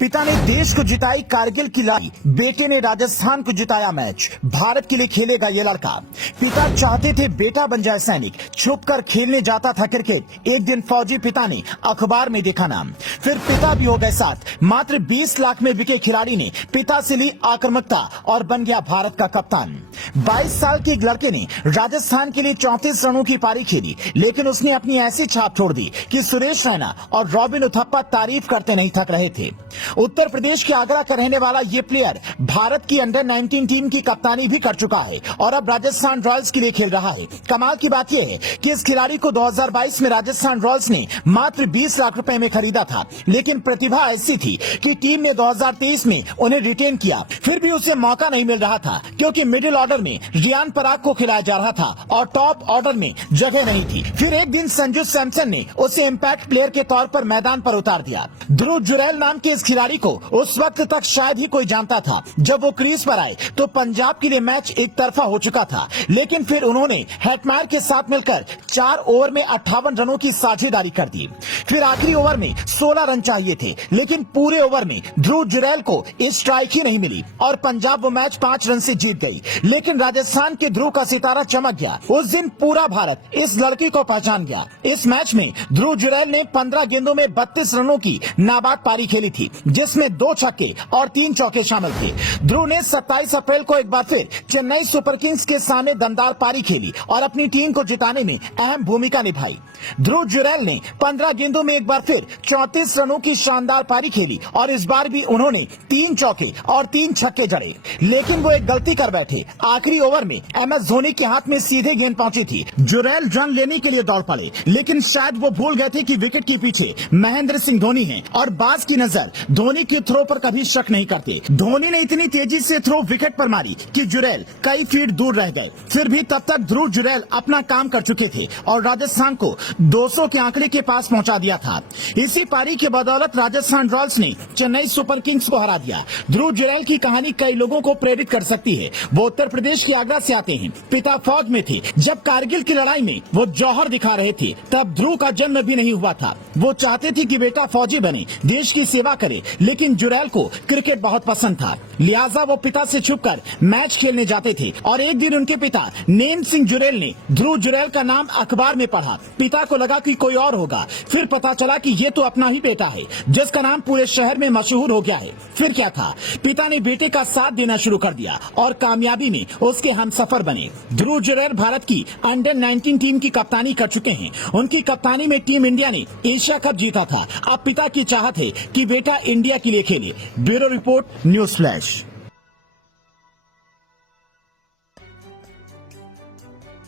पिता ने देश को जिताई कारगिल की लड़ाई, बेटे ने राजस्थान को जिताया मैच। भारत के लिए खेलेगा ये लड़का। पिता चाहते थे बेटा बन जाए सैनिक, छुपकर खेलने जाता था क्रिकेट। एक दिन फौजी पिता ने अखबार में देखा नाम, फिर पिता भी हो गए साथ। मात्र 20 लाख में बिके खिलाड़ी ने पिता से ली आक्रामकता और बन गया भारत का कप्तान। 22 साल के एक लड़के ने राजस्थान के लिए 34 रनों की पारी खेली, लेकिन उसने अपनी ऐसी छाप छोड़ दी कि सुरेश रैना और रॉबिन उथप्पा तारीफ करते नहीं थक रहे थे। उत्तर प्रदेश के आगरा का रहने वाला ये प्लेयर भारत की अंडर 19 टीम की कप्तानी भी कर चुका है और अब राजस्थान रॉयल्स के लिए खेल रहा है। कमाल की बात यह है कि इस खिलाड़ी को 2022 में राजस्थान रॉयल्स ने मात्र 20 लाख रुपए में खरीदा था, लेकिन प्रतिभा ऐसी थी कि टीम ने 2023 में उन्हें रिटेन किया। फिर भी उसे मौका नहीं मिल रहा था, क्योंकि मिडिल ऑर्डर में रियान पराग को खिलाया जा रहा था और टॉप ऑर्डर में जगह नहीं थी। फिर एक दिन संजू सैमसन ने उसे इम्पैक्ट प्लेयर के तौर पर मैदान पर उतार दिया। ध्रुव जुरैल नाम के इस खिलाड़ी को उस वक्त तक शायद ही कोई जानता था। जब वो क्रीज पर आए तो पंजाब के लिए मैच एक तरफा हो चुका था, लेकिन फिर उन्होंने हेटमायर के साथ मिलकर 4 ओवर में 58 रनों की साझेदारी कर दी। फिर आखिरी ओवर में 16 रन चाहिए थे, लेकिन पूरे ओवर में ध्रुव जुरैल को स्ट्राइक ही नहीं मिली और पंजाब वो मैच 5 रन से जीत गई। लेकिन राजस्थान के ध्रुव का सितारा चमक गया। उस दिन पूरा भारत इस लड़की को पहचान गया। इस मैच में ध्रुव जुरैल ने 15 गेंदों में 32 रनों की नाबाद पारी खेली थी, जिसमें 2 छक्के और 3 चौके शामिल थे। ध्रुव ने 27 अप्रैल को एक बार फिर चेन्नई सुपर किंग्स के सामने दमदार पारी खेली और अपनी टीम को जिताने में अहम भूमिका निभाई। ध्रुव जुरैल ने 15 गेंदों में एक बार फिर 34 रनों की शानदार पारी खेली और इस बार भी उन्होंने 3 चौके और 3 छक्के जड़े। लेकिन वो एक गलती कर बैठे। आखिरी ओवर में MS धोनी के हाथ में सीधे गेंद पहुंची थी। जुरैल रन लेने के लिए दौड़ पड़े, लेकिन शायद वो भूल गए थे कि विकेट के पीछे महेंद्र सिंह धोनी हैं और बाज की नजर धोनी के थ्रो पर कभी शक नहीं करते। धोनी ने इतनी तेजी से थ्रो विकेट पर मारी कि जुरैल कई फीट दूर रह गए। फिर भी तब तक ध्रुव जुरैल अपना काम कर चुके थे और राजस्थान को 200 के आंकड़े के पास पहुंचा दिया था। इसी पारी के बदौलत राजस्थान रॉयल्स ने चेन्नई सुपर किंग्स को हरा दिया। ध्रुव जुरैल की कहानी कई लोगों को प्रेरित कर सकती है। वो उत्तर प्रदेश के आगरा से आते हैं। पिता फौज में थे। जब कारगिल की लड़ाई में वो जौहर दिखा रहे थे, तब ध्रुव का जन्म भी नहीं हुआ था। वो चाहते थे कि बेटा फौजी बने, देश की सेवा करे, लेकिन जुरैल को क्रिकेट बहुत पसंद था, लिहाजा वो पिता से छुपकर मैच खेलने जाते थे। और एक दिन उनके पिता नेम सिंह जुरैल ने ध्रुव जुरैल का नाम अखबार में पढ़ा। पिता को लगा कि कोई और होगा, फिर पता चला कि ये तो अपना ही बेटा है, जिसका नाम पूरे शहर में मशहूर हो गया है। फिर क्या था, पिता ने बेटे का साथ देना शुरू कर दिया और कामयाबी में उसके हमसफर बने। ध्रुव जुरैल भारत की अंडर 19 टीम की कप्तानी कर चुके हैं। उनकी कप्तानी में टीम इंडिया ने एशिया कप जीता था। अब पिता की चाहत है कि बेटा इंडिया के लिए खेले। Bureau report, news flash.